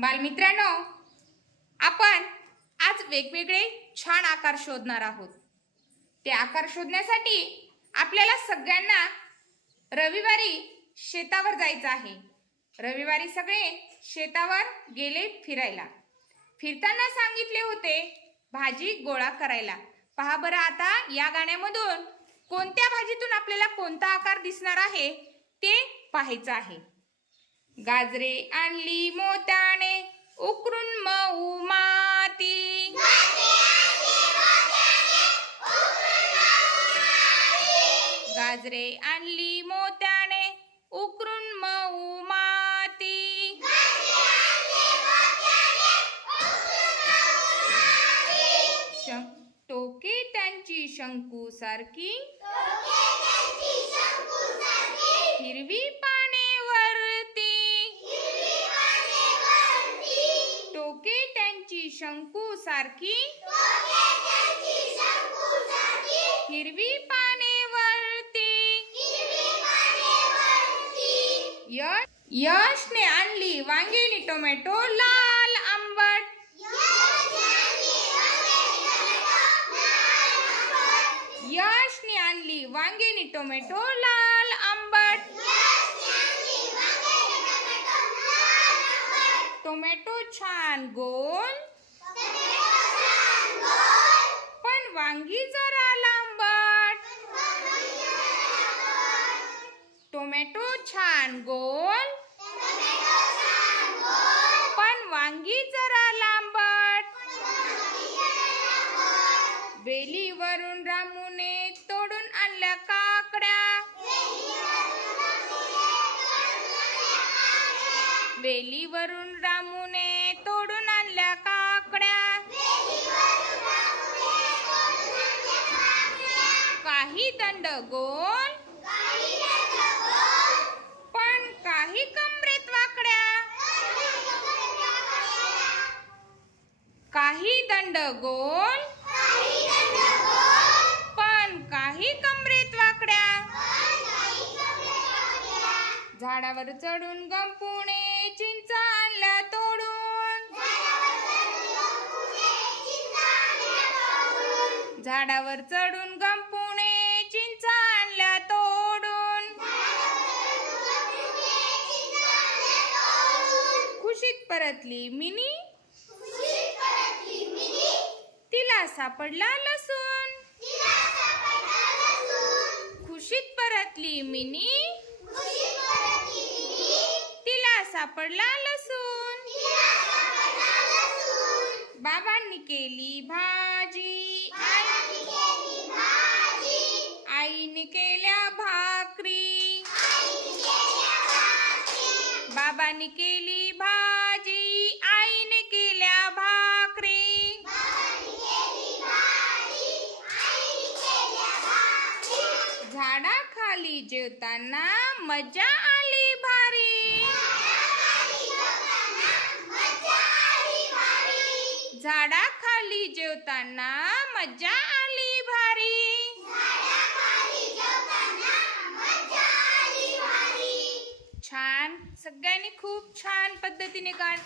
बालमित्रांनो आपण आज वेगवेगळे छान आकार शोधणार आहोत. ते आकार शोधण्यासाठी आपल्याला सगळ्यांना रविवारी शेतावर जायचं आहे. रविवारी सगळे शेतावर गेले फिरायला. फिरताना सांगितले होते भाजी गोळा करायला. पहा बरं आता या गाण्यामधून कोणत्या भाजीतून आपल्याला कोणता आकार दिसणार आहे ते पाहायचं आहे. गाजरे आणली मोत्याने उकरून मऊ माती. गाजरे आणली मोत्याने उकरून मऊ माती. शं- टोके त्यांची शंकू सारखी. शंकू सारखी। हिरवी पाने वरती। यश यशने आणली वांगेनी टोमॅटो लाल आंबट. यशने आणली वांगेनी टोमॅटो लाल आंबट. टोमॅटो छान गोल टोमॅटो छान गोल. पण वांगी जरा लांबट. वेलीवरून रामूने तोडून आणल्या काकड्या. वेलीवरून रामूने तोडून आणल्या काकड्या. काही दंड गोल पण काही कमरेत वाकड्या काही दंड गोल पण काही कमरेत वाकड्या. झाडावर चढून गंपुणे चिंच आणल्या तोडून. झाडावर चढून गंपुणे चिंच आणल्या तोडून. खुशीत परतली मिनी. तिला सापडला लसूण. खुशीत परतली मिनी. तिला सापडला लसूण. बाबांनी केली भाजी. आईने केल्या भाकरी. बाबांनी केली भाजी. झाडाखाली जेवताना मजा आली भारी. झाडाखाली जेवताना मजा आली भारी. छान. सगळ्यांनी खूप छान पद्धतीने गाण